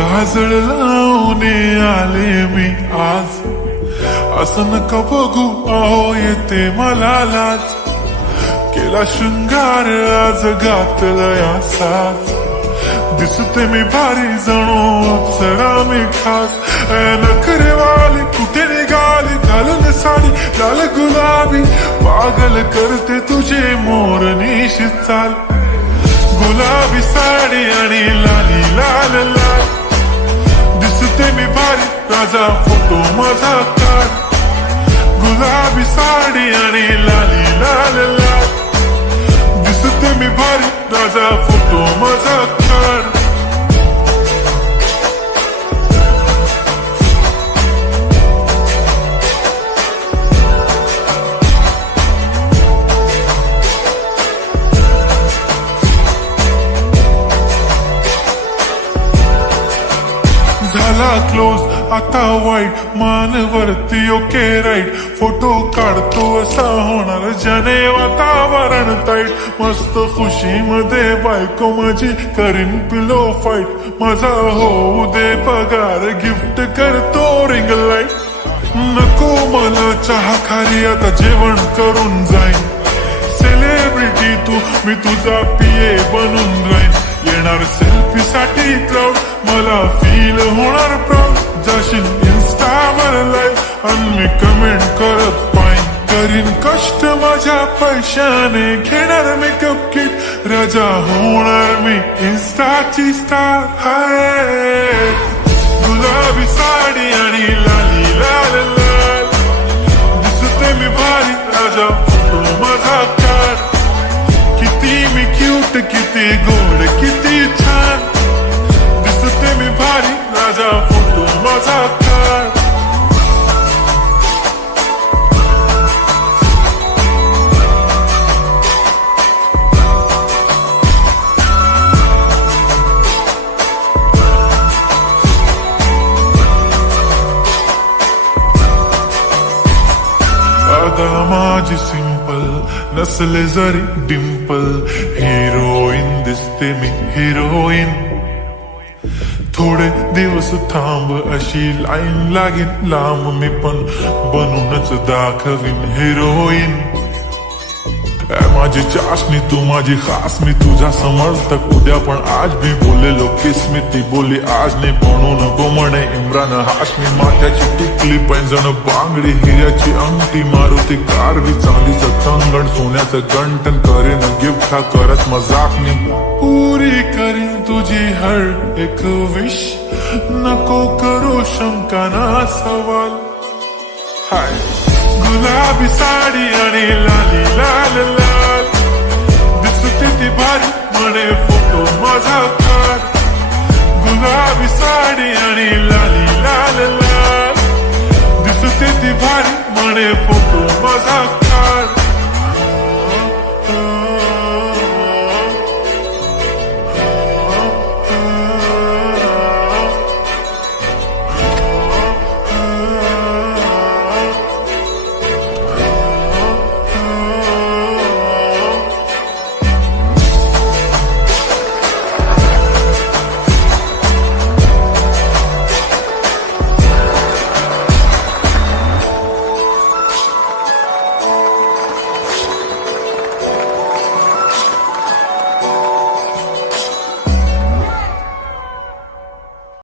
काजळ लावून आले मी आज, असं नका बघू अहो येते मला लाज, केला शृंगार आज घातला साज, दिसते मी भारी जणू अप्सरा मी खास, नखरेवाली कुठे निघाली घालून साडी लाल गुलाबी, पागल करते तुझे मोर निशित चाल, गुलाबी साडी आणि लाली लाल लाल, दिसते मी भारी राजा फोटो माझा काढ, गुलाबी साडी आणि लाली लाल लाल, दिसते मी भारी राजा फोटो माझा काढ. झाला क्लोज आता वाईट, मान वरती ओके राईट, फोटो काढतो असा होणार ज्याने वातावरण ताईट, मस्त खुशी मध्ये बायको माझी करीन पिलो फाईट, माझा होऊ दे पगार गिफ्ट करतो रिंग लाईट, नको मला चहा खाली आता जेवण करून जाईन, सेलिब्रिटी तू मी तुझा पिये बनून राहीन, येणार सेल्फी साठी क्राऊड मला फील होणार प्राऊड, जाशील इन्स्टावर लाईव्ह आणि मी कमेंट करत पाईन, करीन कष्ट माझ्या पैशाने घेणार मेकअप किट, राजा होणार मी इन्स्टाची स्टार. हाय गुलाबी साडी आणि लाली लाल लाल, दिसते मी भारी राजा फोटो माझा काढ, किती मी क्यूट किती गोड किती छान, दिसते मी भारी राजा फोटो माझा काढ. अदा माझी सिंपल नसले जरी डिंपल, हिरोईन दिसते मी हिरोईन, थोडे दिवस थांब अशी लाईन लागेल लांब, मी पण बनूनच दाखवीन हिरोईन, माझी चाशनी तू माझी खास, मी तुझा समर्थक उद्या पण आज भी बोलेलो किस मी, ती बोली आज नाही बनू नको म्हणे इम्रान हाशमी, माथ्याची टिकली पैंजण बांगडी हिऱ्याची अंगठी, मारुती कारवी चांदीचं कंगण सोन्याचं गंटन, करेन गिफ्ट हा करत मजाक मी, पुरी करीन तुझी हर एक विश, नको करू शंका ना सवाल. हाय गुलाबी साडी आणि लाली लाल लाल, दिसते ती भारी म्हणे फोटो माझा काढ, गुलाबी साडी आणि लाली लाल लाल, दिसते ती भारी म्हणे फोटो माझा काढ.